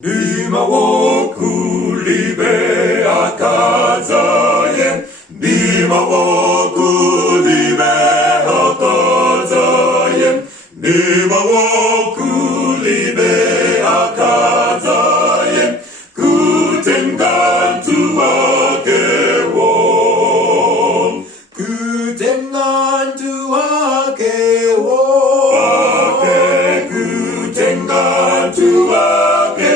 Nima wo kulibe akazaye, Nima wo kulibe akazaye, Nima wo kulibe akazaye, kutengantu wake wo, kutengantu wake wo, kutengantu wake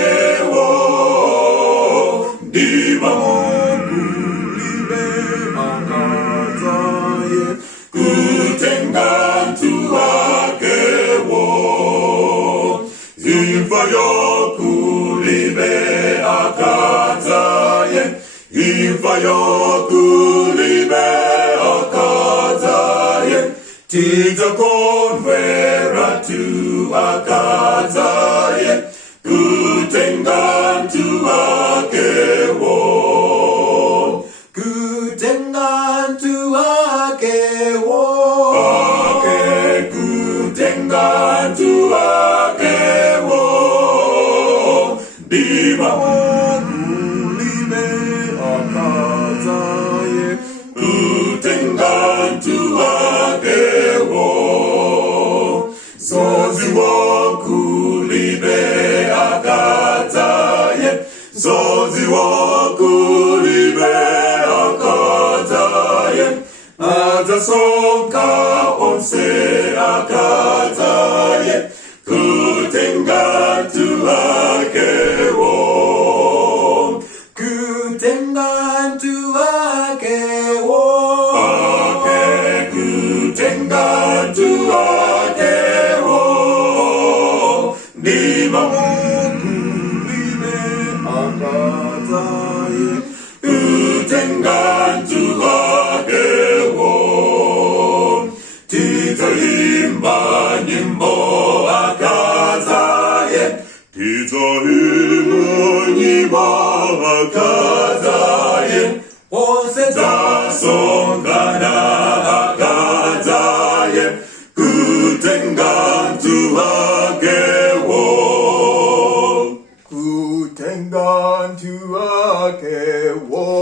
wo, Nima wo kulibe akazaye, kutengantu wake wo, Imfa yo kulibe akazaye, Imfa yo kulibe akazaye, Tiza konvera tu akazaye, kutengantu wake wo, kutengantu wake wo, kutengantu wake wo, Nima wo kulibe akazaye, kutengantu wake wo, Zozi wo kulibe akazaye, Zozi wo kulibe akazaye, Azasoka onse akazaye, kutengantu wake wo, kutengantu wake wo, kutengantu wake wo, Nima wo kulibe akazaye, kutengantu wake wo, Titaimba nyimbo akazaye, Titaimba nyimbo akazaye, Ose zasongana akazaye, kutengantu wake wo, kutengantu wake wo.